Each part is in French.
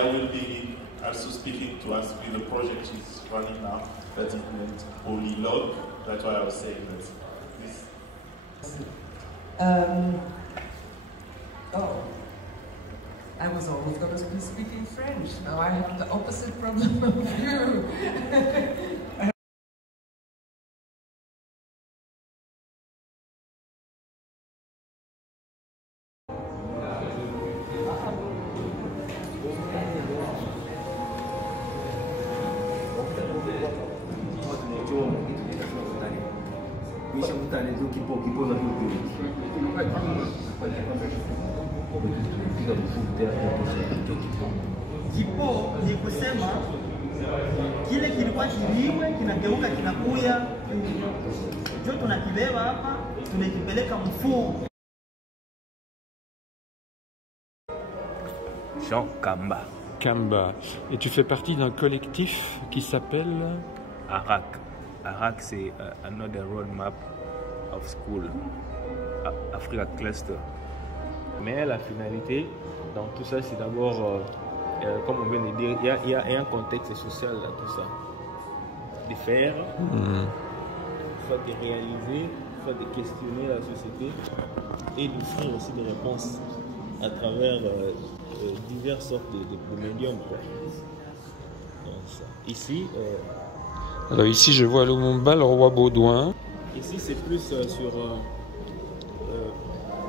Maria will be also speaking to us with the project she's running now that implements Polylog. That's why I was saying that this. Oh, I was always going to be speaking French. Now I have the opposite problem of you. Kipo ni kusema kile kilikuwa kiliwe kinageuka kinakuya jo, tunakibeba hapa tunakipeleka mfuu. Jean Kamba. Kamba. Et tu fais partie d'un collectif qui s'appelle ARAC. ARAC, c'est Another Roadmap of School, Africa Cluster. Mais la finalité dans tout ça, c'est d'abord, comme on vient de dire, il y a un contexte social dans tout ça. De faire, soit de réaliser, soit de questionner la société et d'offrir aussi des réponses à travers diverses sortes de médiums. Donc, ici, alors ici, je vois Lumumba, le roi Baudouin. Ici, c'est plus sur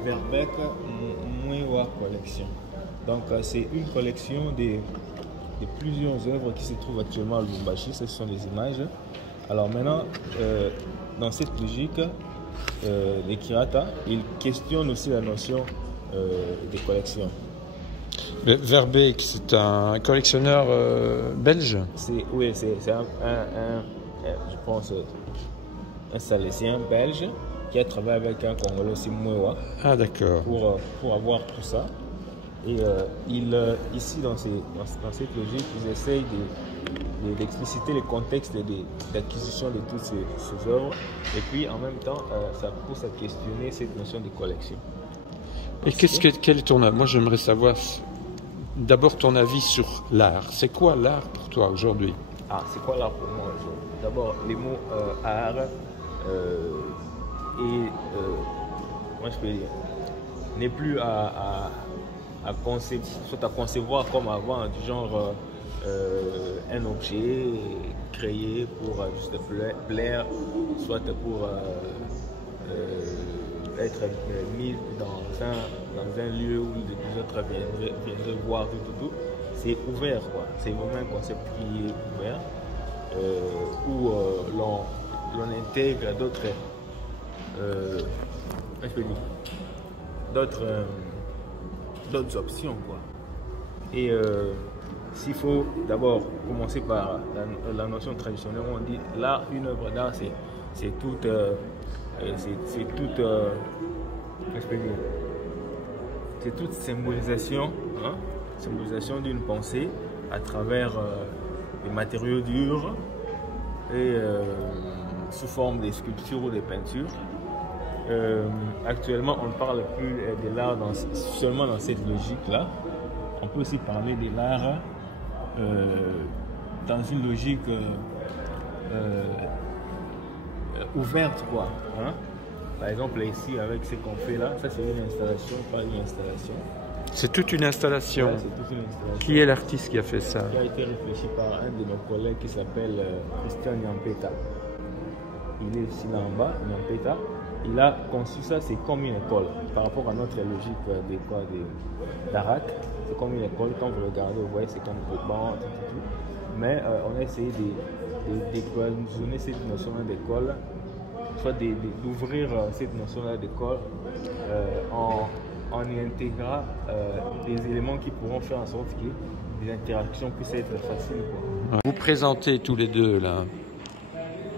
Verbeek Mwewa collection. Donc, c'est une collection de plusieurs œuvres qui se trouvent actuellement à Lubumbashi. Ce sont des images. Alors maintenant, dans cette logique, les Kirata, ils questionnent aussi la notion de collection. Mais Verbeek, c'est un collectionneur belge? Oui, c'est je pense, un Salésien belge qui a travaillé avec un Congolais aussi, Mwewa. Ah, d'accord. Pour avoir tout ça. Et ici, dans cette logique, ils essayent d'expliciter le contexte d'acquisition de toutes ces œuvres. Et puis, en même temps, ça pousse à questionner cette notion de collection. Et quel est ton avis? Moi, j'aimerais savoir d'abord ton avis sur l'art. C'est quoi l'art pour toi aujourd'hui? Ah, c'est quoi l'art pour moi aujourd'hui? D'abord, les mots art moi je peux dire, n'est plus à concevoir comme avant, du genre un objet créé pour juste plaire, soit pour être mis dans un lieu où les autres viendraient voir tout. C'est ouvert, quoi. C'est vraiment un concept qui est ouvert, où l'on intègre d'autres options, quoi. Et s'il faut d'abord commencer par la notion traditionnelle, on dit l'art, une œuvre d'art, c'est toute symbolisation, hein, symbolisation d'une pensée à travers des matériaux durs et sous forme de sculptures ou de peintures. Actuellement, on ne parle plus de l'art seulement dans cette logique-là. On peut aussi parler de l'art dans une logique ouverte, quoi. Hein? Par exemple, ici, avec ce qu'on fait là, ça c'est une installation, pas une installation. C'est toute une installation. Ouais, c'est toute une installation. Qui est l'artiste qui a fait ça? Qui a été réfléchi par un de nos collègues qui s'appelle Christian Nyampeta. Il est ici là en bas, Nyampeta. Il a conçu ça, c'est comme une école. Par rapport à notre logique d'ARAC, c'est comme une école. Quand vous regardez, vous voyez, c'est comme des bancs, tout. Mais on a essayé de décloisonner cette notion d'école, soit d'ouvrir cette notion-là d'école en y intégrant des éléments qui pourront faire en sorte que les interactions puissent être faciles, quoi. Vous présentez tous les deux là.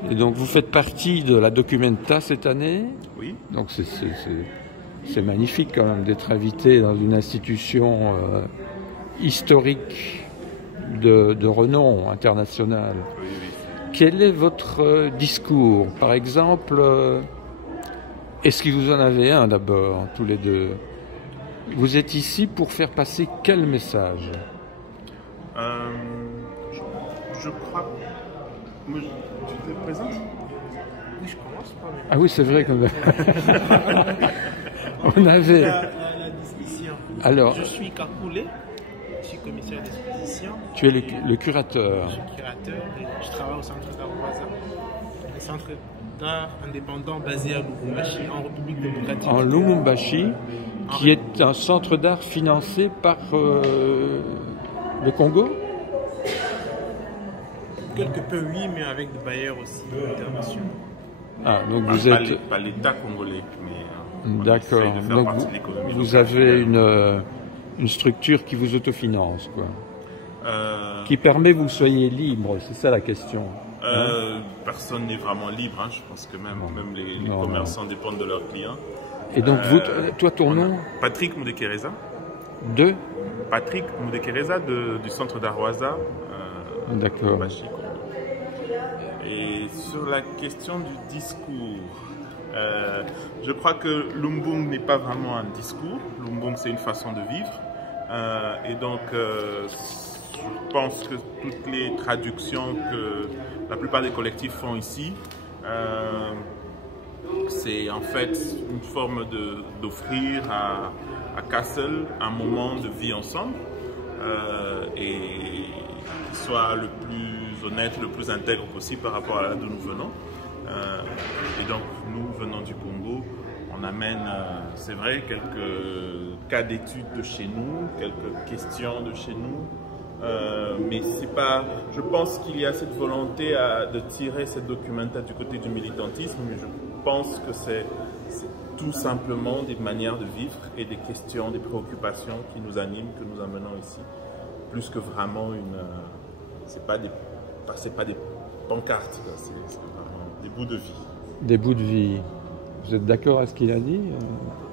Et donc vous faites partie de la Documenta cette année. Oui. Donc c'est magnifique quand même d'être invité dans une institution historique de renom international. Oui. Quel est votre discours? Par exemple, est-ce que vous en avez un d'abord, tous les deux? Vous êtes ici pour faire passer quel message? Je crois. Tu te présentes? Oui, je commence pas. Mais... Ah oui, c'est vrai qu'on on avait. La discussion. Alors, Je suis Kakoulé, je suis commissaire d'exposition. tu es le curateur. Je suis curateur et je travaille au centre d'Arwaza, le centre d'art indépendant basé à Lubumbashi, en République démocratique. En Lubumbashi, qui est un centre d'art financé par le Congo. Quelque peu, oui, mais avec des bailleurs aussi internationaux. Ah, donc vous êtes. Pas l'État congolais, mais. D'accord. Donc vous avez une structure qui vous autofinance, quoi. Qui permet que vous soyez libre, c'est ça la question. Personne n'est vraiment libre, hein. Je pense que même les commerçants dépendent de leurs clients. Et donc toi ton nom? Patrick Mudekereza. De Patrick Mudekereza du centre d'Arwaza. D'accord. Et sur la question du discours, je crois que Lumbung n'est pas vraiment un discours. Lumbung, c'est une façon de vivre. Et donc, je pense que toutes les traductions que la plupart des collectifs font ici, c'est en fait une forme d'offrir à Kassel un moment de vie ensemble et qui soit le plus honnête, le plus intègre possible par rapport à là d'où nous venons. Et donc nous venons du Congo, on amène, c'est vrai, quelques cas d'études de chez nous, quelques questions de chez nous, mais c'est pas, je pense qu'il y a cette volonté de tirer cette documentaire du côté du militantisme, mais je pense que c'est tout simplement des manières de vivre et des questions, des préoccupations qui nous animent, que nous amenons ici, plus que vraiment c'est pas des pancartes, c'est vraiment des bouts de vie. Des bouts de vie. Vous êtes d'accord avec ce qu'il a dit?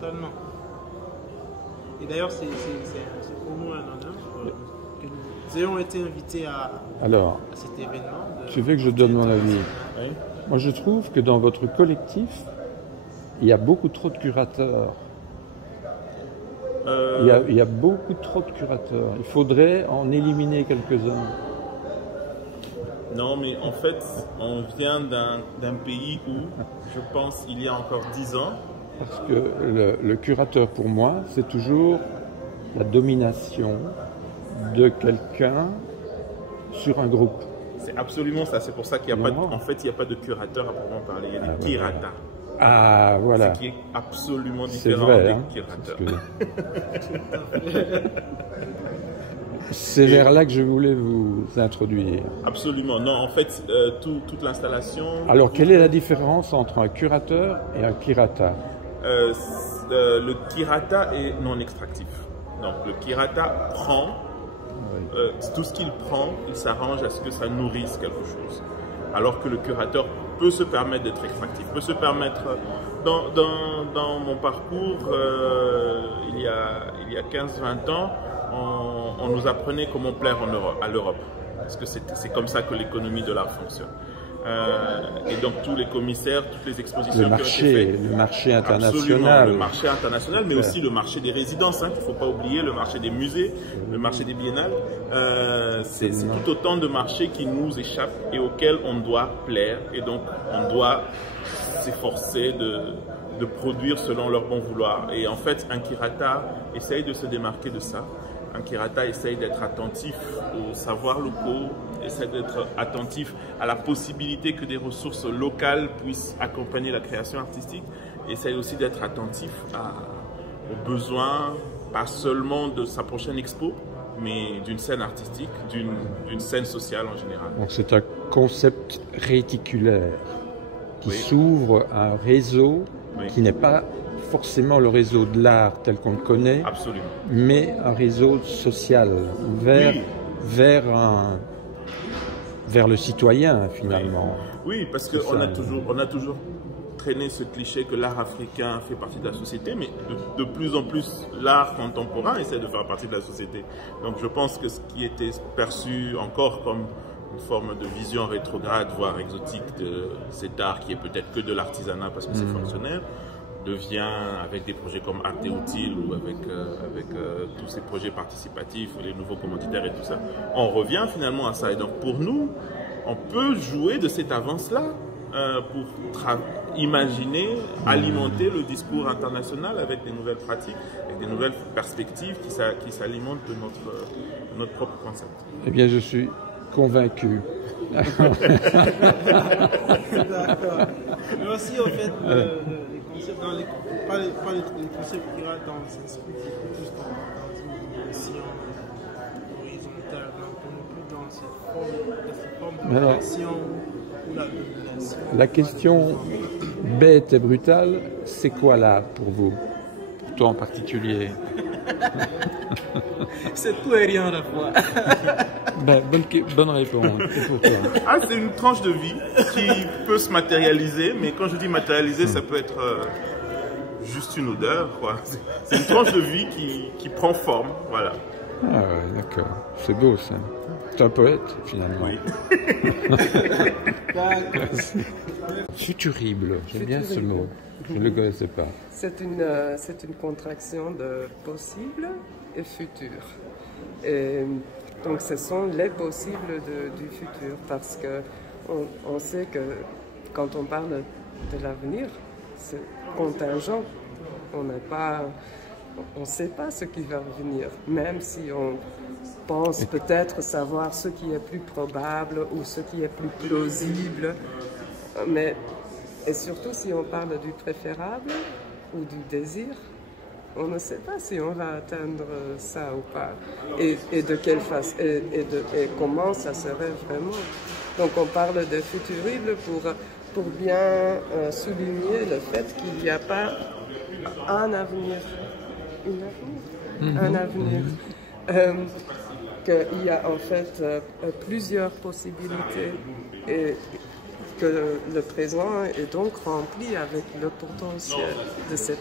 Totalement. Et d'ailleurs, c'est pour nous un honneur que nous ayons été invités à cet événement. Tu veux que je donne mon avis? Oui. Moi, je trouve que dans votre collectif, il y a beaucoup trop de curateurs. Il y a beaucoup trop de curateurs. Il faudrait en éliminer quelques-uns. Non, mais en fait, on vient d'un pays où, je pense, il y a encore 10 ans... Parce que le curateur, pour moi, c'est toujours la domination de quelqu'un sur un groupe. C'est absolument ça. C'est pour ça qu'il n'y a pas il n'y a pas de curateur à proprement parler. Il y a des kirata. Ah, voilà. Ce qui est absolument différent vrai, des curateurs. C'est vers là que je voulais vous introduire. Absolument. Non, en fait, toute l'installation... Alors, quelle est la différence entre un curateur et un kirata? Le kirata est non extractif. Donc, le kirata prend, tout ce qu'il prend, il s'arrange à ce que ça nourrisse quelque chose. Alors que le curateur peut se permettre d'être extractif, peut se permettre... Dans mon parcours, il y a 15-20 ans, on nous apprenait comment plaire à l'Europe, parce que c'est comme ça que l'économie de l'art fonctionne. Et donc tous les commissaires, toutes les expositions qui ont été faites, le marché international, absolument, le marché international, mais aussi le marché des résidences, qu'il ne faut pas oublier, le marché des musées, le marché des biennales. C'est tout autant de marchés qui nous échappent et auxquels on doit plaire, et donc on doit s'efforcer de produire selon leur bon vouloir. Et en fait, un kirata essaye de se démarquer de ça. Un kirata essaye d'être attentif aux savoirs locaux, essaye d'être attentif à la possibilité que des ressources locales puissent accompagner la création artistique, essaye aussi d'être attentif aux besoins, pas seulement de sa prochaine expo, mais d'une scène artistique, d'une scène sociale en général. Donc c'est un concept réticulaire qui s'ouvre à un réseau qui n'est pas forcément le réseau de l'art tel qu'on le connaît, absolument, mais un réseau social vers le citoyen finalement. Oui, parce qu'on a toujours traîné ce cliché que l'art africain fait partie de la société, mais de plus en plus l'art contemporain essaie de faire partie de la société. Donc je pense que ce qui était perçu encore comme une forme de vision rétrograde, voire exotique de cet art qui est peut-être que de l'artisanat parce que c'est fonctionnel, devient, avec des projets comme Arte Utile ou avec tous ces projets participatifs, les nouveaux commanditaires et tout ça, on revient finalement à ça. Et donc pour nous, on peut jouer de cette avance-là pour imaginer, alimenter le discours international avec des nouvelles pratiques, avec des nouvelles perspectives qui s'alimentent de notre propre concept. Eh bien, je suis convaincu. D'accord. Mais aussi, en fait, les concepts, pas les concepts pirates dans le sens plus dans une dimension horizontale, plus dans cette forme de relation ou la domination. La question bête et brutale, c'est quoi là pour vous? Pour toi en particulier? C'est tout et rien à la fois. Ben, bonne réponse. C'est pour toi. Ah, c'est une tranche de vie qui peut se matérialiser, mais quand je dis matérialiser, ça peut être juste une odeur, quoi. C'est une tranche de vie qui prend forme, voilà. Ah ouais, d'accord. C'est beau ça. C'est un poète finalement. Oui. Futurible, j'aime bien ce mot. Je ne le connaissais pas. C'est une contraction de possible et futur. Et donc ce sont les possibles du futur, parce que on sait que quand on parle de l'avenir, c'est contingent. On ne sait pas ce qui va venir, même si on pense peut-être savoir ce qui est plus probable ou ce qui est plus plausible. Mais, et surtout si on parle du préférable ou du désir, on ne sait pas si on va atteindre ça ou pas, et de quelle façon, et comment ça serait vraiment. Donc on parle de futurible pour bien souligner le fait qu'il n'y a pas un avenir, qu'il y a en fait plusieurs possibilités, et que le présent est donc rempli avec le potentiel de ces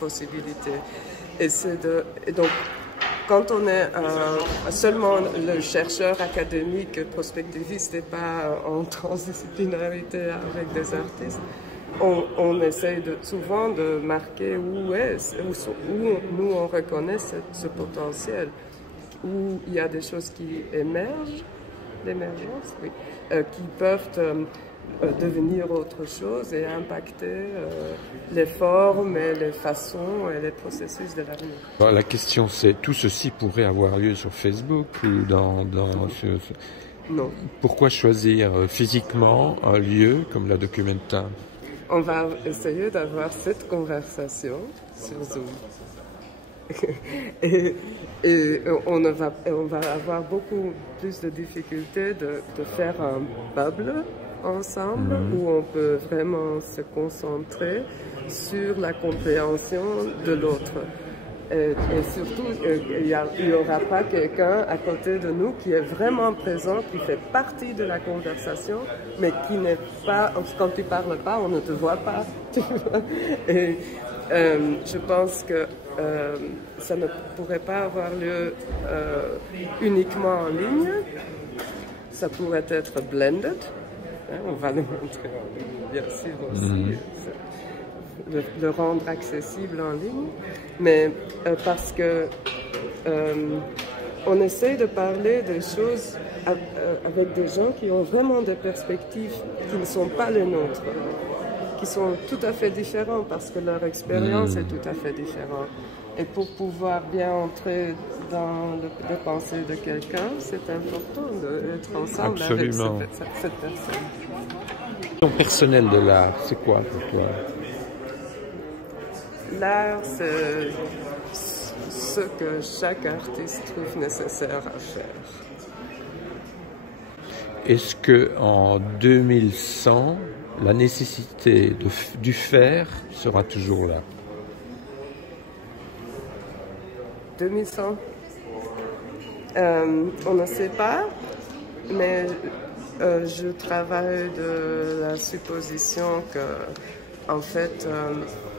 possibilités. Et donc, quand on est seulement le chercheur académique, prospectiviste et pas en transdisciplinarité avec des artistes, on essaye souvent de marquer où nous on reconnaît ce potentiel, où il y a des choses qui émergent, l'émergence, oui, qui peuvent devenir autre chose et impacter les formes et les façons et les processus de l'avenir. La question c'est, tout ceci pourrait avoir lieu sur Facebook ou Non. Pourquoi choisir physiquement un lieu comme la Documenta? On va essayer d'avoir cette conversation sur Zoom. et on va avoir beaucoup plus de difficultés de faire un bubble ensemble où on peut vraiment se concentrer sur la compréhension de l'autre. Et surtout, il n'y aura pas quelqu'un à côté de nous qui est vraiment présent, qui fait partie de la conversation, mais qui n'est pas, quand tu ne parles pas, on ne te voit pas. Et je pense que ça ne pourrait pas avoir lieu uniquement en ligne. Ça pourrait être blended. On va le montrer en ligne, bien sûr aussi. Le rendre accessible en ligne, mais parce que on essaie de parler des choses avec des gens qui ont vraiment des perspectives qui ne sont pas les nôtres, qui sont tout à fait différents parce que leur expérience est tout à fait différente. Et pour pouvoir bien entrer dans les pensées de quelqu'un, c'est important d'être ensemble avec cette personne. Ton personnel de l'art, c'est quoi pour toi? L'art, c'est ce que chaque artiste trouve nécessaire à faire. Est-ce qu'en 2100, la nécessité du faire sera toujours là? 2100, on ne sait pas, mais je travaille de la supposition que, en fait,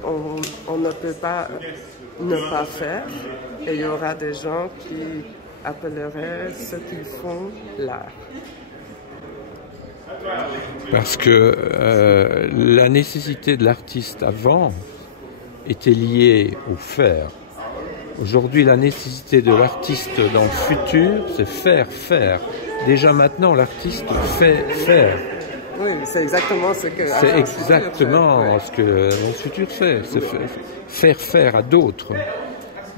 on ne peut pas ne pas faire, et il y aura des gens qui appelleraient ce qu'ils font l'art. Parce que la nécessité de l'artiste avant était liée au faire. Aujourd'hui, la nécessité de l'artiste dans le futur, c'est faire. Déjà maintenant, l'artiste fait faire. Oui, c'est exactement ce que... C'est exactement ce que le futur fait. C'est faire à d'autres.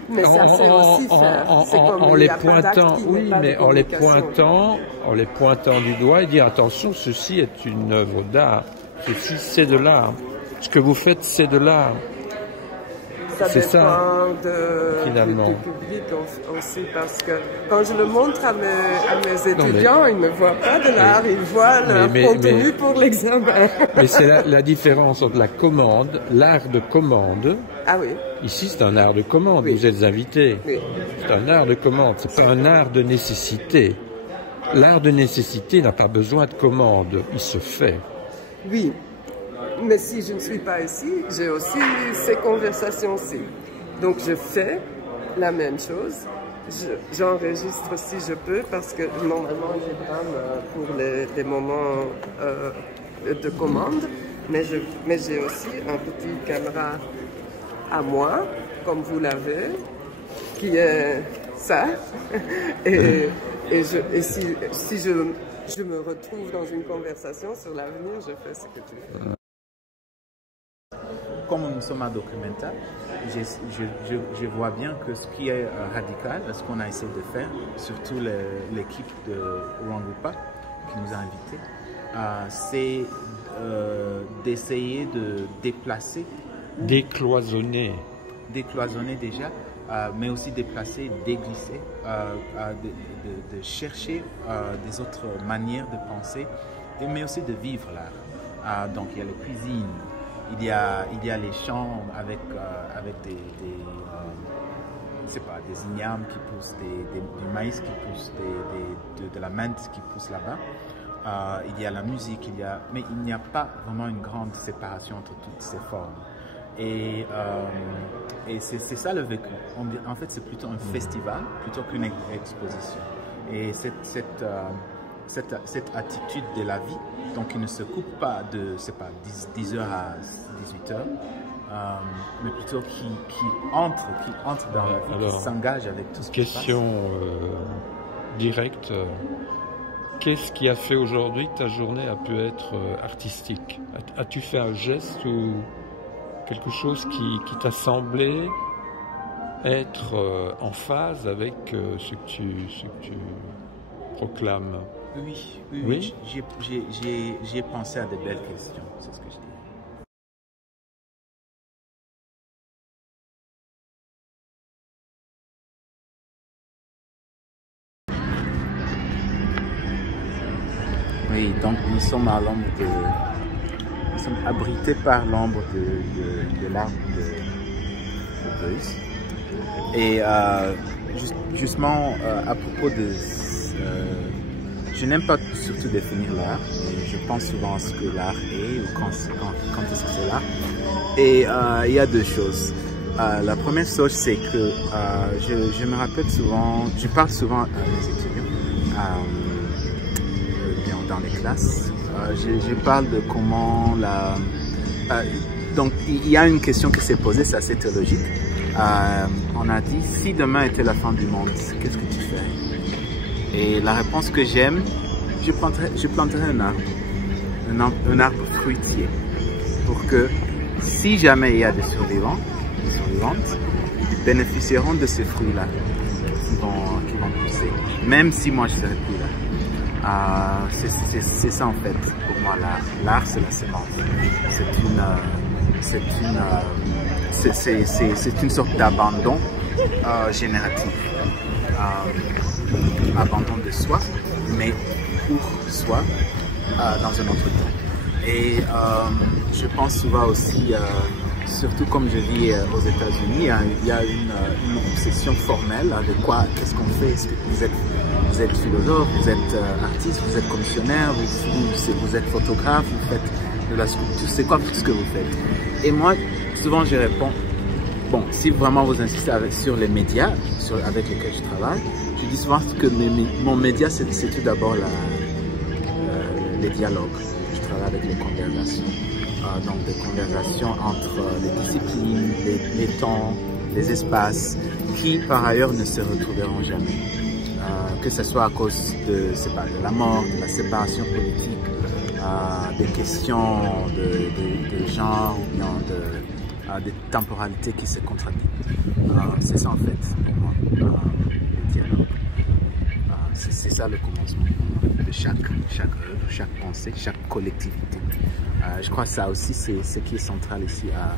Mais ça, c'est aussi faire. En les pointant, oui, mais en les pointant du doigt et dire attention, ceci est une œuvre d'art. Ceci, c'est de l'art. Ce que vous faites, c'est de l'art. C'est ça, du public aussi, parce que quand je le montre à mes étudiants, ils ne voient pas de l'art, ils voient leur contenu pour l'examen. Mais c'est la différence entre la commande, l'art de commande. Ah oui. Ici, c'est un art de commande, vous êtes invité. Oui. C'est un art de commande, c'est pas un art de nécessité. L'art de nécessité n'a pas besoin de commande, il se fait. Oui. Mais si je ne suis pas ici, j'ai aussi ces conversations-ci. Donc je fais la même chose. J'enregistre si je peux, parce que normalement j'ai drame pour les moments de commande. Mais j'ai aussi un petit caméra à moi, comme vous l'avez, qui est ça. Et si je me retrouve dans une conversation sur l'avenir, je fais ce que tu fais. Comme nous sommes un documentaire, je vois bien que ce qui est radical, ce qu'on a essayé de faire, surtout l'équipe de Ouangoupa qui nous a invités, c'est d'essayer de déplacer, décloisonner déjà, mais aussi déplacer, déglisser, de chercher des autres manières de penser, mais aussi de vivre l'art. Donc il y a les cuisines. Il y a les champs avec des ignames qui poussent, du maïs qui pousse, de la menthe qui pousse là-bas. Il y a la musique, mais il n'y a pas vraiment une grande séparation entre toutes ces formes. Et c'est ça le vécu. En fait, c'est plutôt un festival plutôt qu'une exposition. Et cette attitude de la vie, donc il ne se coupe pas de, c'est pas 10h à 18h, mais plutôt qui entre dans la vie, qui s'engage avec tout ce qui se passe. Question directe, qu'est-ce qui a fait aujourd'hui que ta journée a pu être artistique? As-tu fait un geste ou quelque chose qui t'a semblé être en phase avec ce que tu proclames? Oui. J'ai pensé à de belles questions, c'est ce que je dis. Oui, donc nous sommes à l'ombre nous sommes abrités par l'ombre de l'arbre de Beuys. Et justement, à propos de... je n'aime pas surtout définir l'art, mais je pense souvent à ce que l'art est, ou quand est-ce que c'est l'art. Et il y a deux choses. La première chose, c'est que je me rappelle souvent, je parle souvent à mes étudiants, dans les classes. Je parle de comment donc il y a une question qui s'est posée, c'est assez théologique. On a dit, si demain était la fin du monde, qu'est-ce que tu fais? Et la réponse que j'aime, je planterai un arbre fruitier, pour que si jamais il y a des survivantes, ils bénéficieront de ces fruits-là qui vont pousser, même si moi je ne serai plus là. C'est ça en fait pour moi l'art. L'art, c'est la sémence. C'est une sorte d'abandon génératif, abandon de soi, mais pour soi dans un autre temps. Et je pense souvent aussi, surtout comme je vis aux États-Unis, il y a une obsession formelle avec quoi, qu'est-ce qu'on fait. Est-ce que vous êtes philosophe, vous êtes artiste, vous êtes commissionnaire, vous êtes photographe, vous faites de la sculpture, c'est quoi tout ce que vous faites? Et moi, souvent je réponds, bon, si vraiment vous insistez sur les médias avec lesquels je travaille, je dis souvent que mon média, c'est tout d'abord les dialogues. Je travaille avec les conversations. donc des conversations entre les disciplines, les temps, les espaces, qui par ailleurs ne se retrouveront jamais. Que ce soit à cause de la mort, de la séparation politique, des questions de genre ou bien des temporalités qui se contradictent. C'est ça en fait pour moi, le dialogue. C'est ça le commencement de chaque œuvre, chaque pensée, chaque collectivité. Je crois que ça aussi c'est ce qui est central ici à